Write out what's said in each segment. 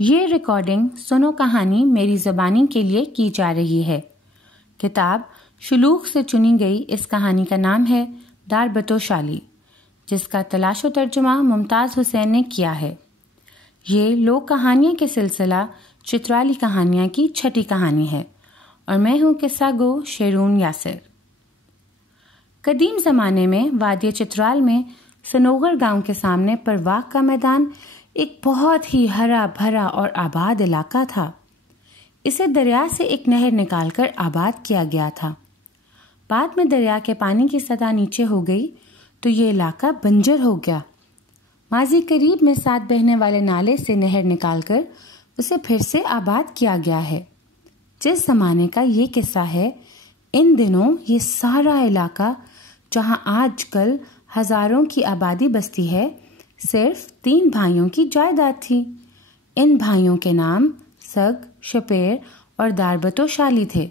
یہ ریکارڈنگ سنو کہانی میری زبانی کے لیے کی جا رہی ہے۔ کتاب شلوغ سے چنی گئی اس کہانی کا نام ہے داربت و شالی، جس کا تلاش و ترجمہ ممتاز حسین نے کیا ہے۔ یہ لوک کہانیوں کے سلسلہ چترالی کہانیاں کی چھٹی کہانی ہے اور میں ہوں قصہ گو شیرون یاسر۔ قدیم زمانے میں وادی چترال میں سنوغر گاؤں کے سامنے پرواق کا میدان ایک بہت ہی ہرا بھرا اور آباد علاقہ تھا۔ اسے دریا سے ایک نہر نکال کر آباد کیا گیا تھا۔ بعد میں دریا کے پانی کی سطح نیچے ہو گئی تو یہ علاقہ بنجر ہو گیا۔ ماضی قریب میں ساتھ بہنے والے نالے سے نہر نکال کر اسے پھر سے آباد کیا گیا ہے۔ جس زمانے کا یہ قصہ ہے، ان دنوں یہ سارا علاقہ جہاں آج کل ہزاروں کی آبادی بستی ہے، صرف 3 بھائیوں کی جائیداد تھی۔ ان بھائیوں کے نام سگ، شپیر اور داربت و شالی تھے۔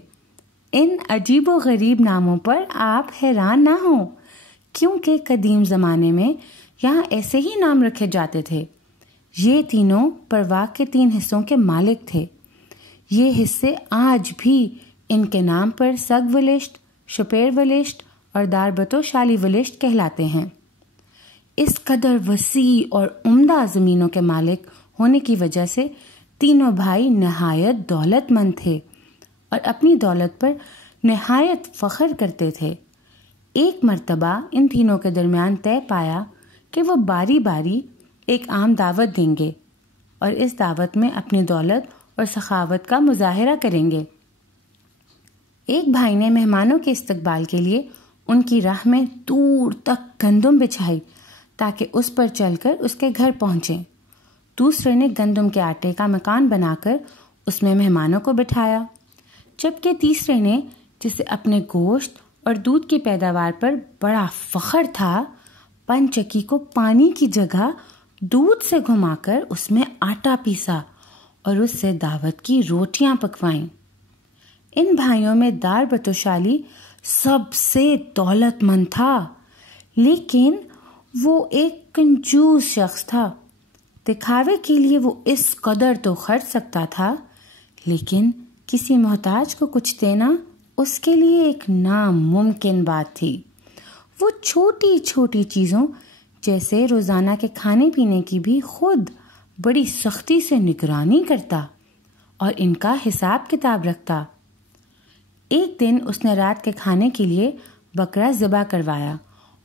ان عجیب و غریب ناموں پر آپ حیران نہ ہوں، کیونکہ قدیم زمانے میں یہاں ایسے ہی نام رکھے جاتے تھے۔ یہ تینوں پرواق کے 3 حصوں کے مالک تھے۔ یہ حصے آج بھی ان کے نام پر سگ ولشت، شپیر ولشت اور داربت و شالی ولشت کہلاتے ہیں۔ اس قدر وسیع اور عمدہ زمینوں کے مالک ہونے کی وجہ سے تینوں بھائی نہایت دولت مند تھے اور اپنی دولت پر نہایت فخر کرتے تھے۔ ایک مرتبہ ان تینوں کے درمیان طے پایا کہ وہ باری باری ایک عام دعوت دیں گے اور اس دعوت میں اپنی دولت اور سخاوت کا مظاہرہ کریں گے۔ ایک بھائی نے مہمانوں کے استقبال کے لیے ان کی راہ میں دور تک گندم بچھائی تاکہ اس پر چل کر اس کے گھر پہنچیں۔ دوسرے نے گندم کے آٹے کا مکان بنا کر اس میں مہمانوں کو بٹھایا، جبکہ تیسرے نے، جسے اپنے گوشت اور دودھ کی پیداوار پر بڑا فخر تھا، پن چکی کو پانی کی جگہ دودھ سے گھما کر اس میں آٹا پیسا اور اس سے دعوت کی روٹیاں پکوائیں۔ ان بھائیوں میں داربت و شالی سب سے دولت مند تھا، لیکن وہ ایک کنجوس شخص تھا۔ دکھاوے کے لیے وہ اس قدر تو خرچ سکتا تھا، لیکن کسی محتاج کو کچھ دینا اس کے لیے ایک ناممکن بات تھی۔ وہ چھوٹی چھوٹی چیزوں جیسے روزانہ کے کھانے پینے کی بھی خود بڑی سختی سے نگرانی کرتا اور ان کا حساب کتاب رکھتا۔ ایک دن اس نے رات کے کھانے کے لیے بکرا ذبح کروایا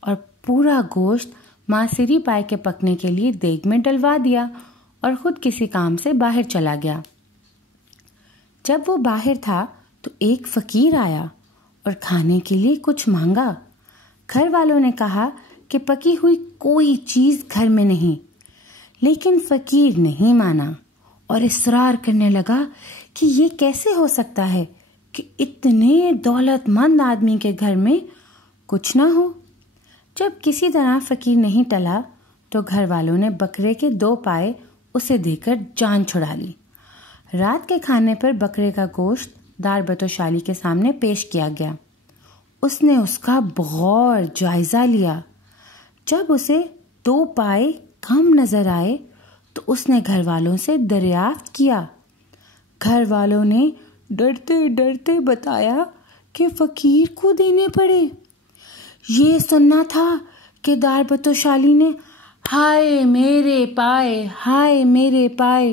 اور پورا گوشت ماسری پائے کے پکنے کے لیے دیگ میں ڈلوا دیا اور خود کسی کام سے باہر چلا گیا۔ جب وہ باہر تھا تو ایک فقیر آیا اور کھانے کے لیے کچھ مانگا۔ گھر والوں نے کہا کہ پکی ہوئی کوئی چیز گھر میں نہیں، لیکن فقیر نہیں مانا اور اصرار کرنے لگا کہ یہ کیسے ہو سکتا ہے کہ اتنے دولت مند آدمی کے گھر میں کچھ نہ ہو۔ جب کسی طرح فقیر نہیں ٹلا تو گھر والوں نے بکرے کے 2 پائے اسے دے کر جان چھڑا لی۔ رات کے کھانے پر بکرے کا گوشت داربت و شالی کے سامنے پیش کیا گیا۔ اس نے اس کا بغور جائزہ لیا۔ جب اسے 2 پائے کم نظر آئے تو اس نے گھر والوں سے دریافت کیا۔ گھر والوں نے ڈرتے ڈرتے بتایا کہ فقیر کو دینے پڑے۔ یہ سننا تھا کہ داربت و شالی نے ہائے میرے پائے، ہائے میرے پائے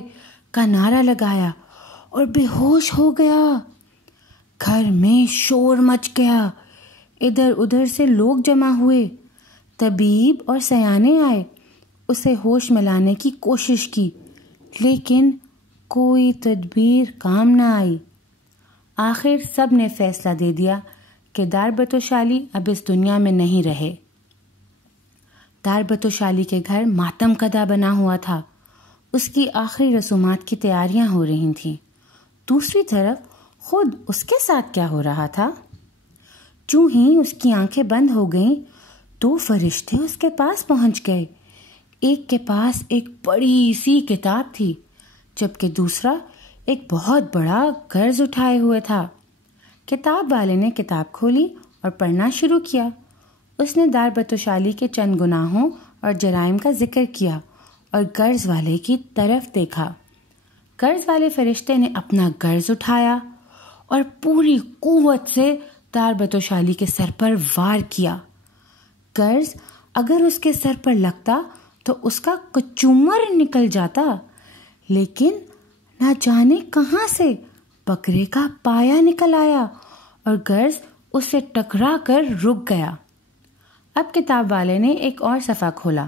کا نعرہ لگایا اور بے ہوش ہو گیا۔ گھر میں شور مچ گیا، ادھر ادھر سے لوگ جمع ہوئے۔ طبیب اور سیانے آئے، اسے ہوش میں لانے کی کوشش کی، لیکن کوئی تدبیر کام نہ آئی۔ آخر سب نے فیصلہ دے دیا کہ داربت و شالی اب اس دنیا میں نہیں رہے۔ داربت و شالی کے گھر ماتم کدہ بنا ہوا تھا۔ اس کی آخری رسومات کی تیاریاں ہو رہی تھیں۔ دوسری طرف خود اس کے ساتھ کیا ہو رہا تھا؟ جو ہی اس کی آنکھیں بند ہو گئیں 2 فرشتے اس کے پاس پہنچ گئے۔ ایک کے پاس ایک بڑی سی کتاب تھی، جبکہ دوسرا ایک بہت بڑا قرض اٹھائے ہوئے تھا۔ کتاب والے نے کتاب کھولی اور پڑھنا شروع کیا۔ اس نے داربت و شالی کے چند گناہوں اور جرائم کا ذکر کیا اور قرض والے کی طرف دیکھا۔ قرض والے فرشتے نے اپنا قرض اٹھایا اور پوری قوت سے داربتوشالی کے سر پر وار کیا۔ قرض اگر اس کے سر پر لگتا تو اس کا کچومر نکل جاتا، لیکن نہ جانے کہاں سے بکرے کا پایا نکل آیا اور قرض اس سے ٹکرا کر رک گیا۔ اب کتاب والے نے ایک اور صفحہ کھولا،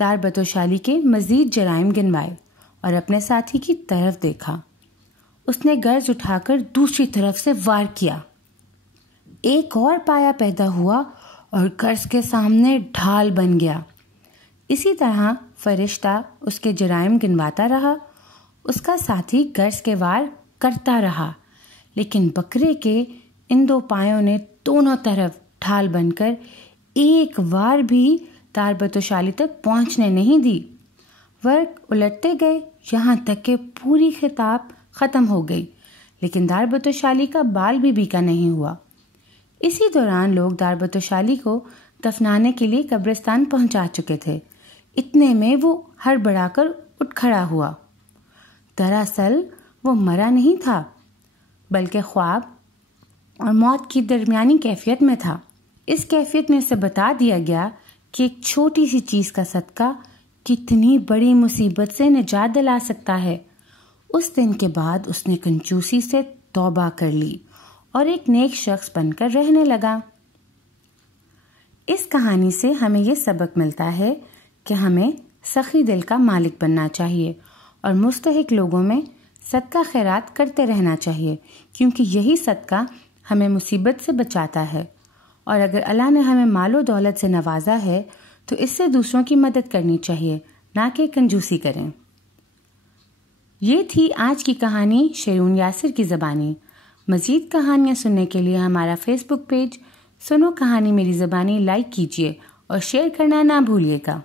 داربتوشالی کے مزید جرائم گنوائے اور اپنے ساتھی کی طرف دیکھا۔ اس نے قرض اٹھا کر دوسری طرف سے وار کیا۔ ایک اور پایا پیدا ہوا اور قرض کے سامنے ڈھال بن گیا۔ اسی طرح فرشتہ اس کے جرائم گنواتا رہا۔ اس کا ساتھی قرض کے وار کرتا رہا، لیکن بکرے کے ان دو پایوں نے دونوں طرف ڈھال بن کر ایک وار بھی داربتوشالی تک پہنچنے نہیں دی۔ ورق الٹتے گئے یہاں تک کہ پوری کتاب ختم ہو گئی، لیکن داربتوشالی کا بال بھی بیکا نہیں ہوا۔ اسی دوران لوگ داربتوشالی کو دفنانے کے لیے قبرستان پہنچا چکے تھے۔ اتنے میں وہ ہڑبڑا کر اٹھ کھڑا ہوا۔ دراصل وہ مرا نہیں تھا، بلکہ خواب اور موت کی درمیانی کیفیت میں تھا۔ اس کیفیت میں اسے بتا دیا گیا کہ ایک چھوٹی سی چیز کا صدقہ کتنی بڑی مصیبت سے نجات دلا سکتا ہے۔ اس دن کے بعد اس نے کنجوسی سے توبہ کر لی اور ایک نیک شخص بن کر رہنے لگا۔ اس کہانی سے ہمیں یہ سبق ملتا ہے کہ ہمیں سخی دل کا مالک بننا چاہیے اور مستحق لوگوں میں صدقہ خیرات کرتے رہنا چاہیے، کیونکہ یہی صدقہ ہمیں مصیبت سے بچاتا ہے۔ اور اگر اللہ نے ہمیں مال و دولت سے نوازا ہے تو اس سے دوسروں کی مدد کرنی چاہیے، نہ کہ کنجوسی کریں۔ یہ تھی آج کی کہانی شیرون یاسر کی زبانی۔ مزید کہانیاں سننے کے لیے ہمارا فیس بک پیج سنو کہانی میری زبانی لائک کیجیے اور شیئر کرنا نہ بھولیے گا۔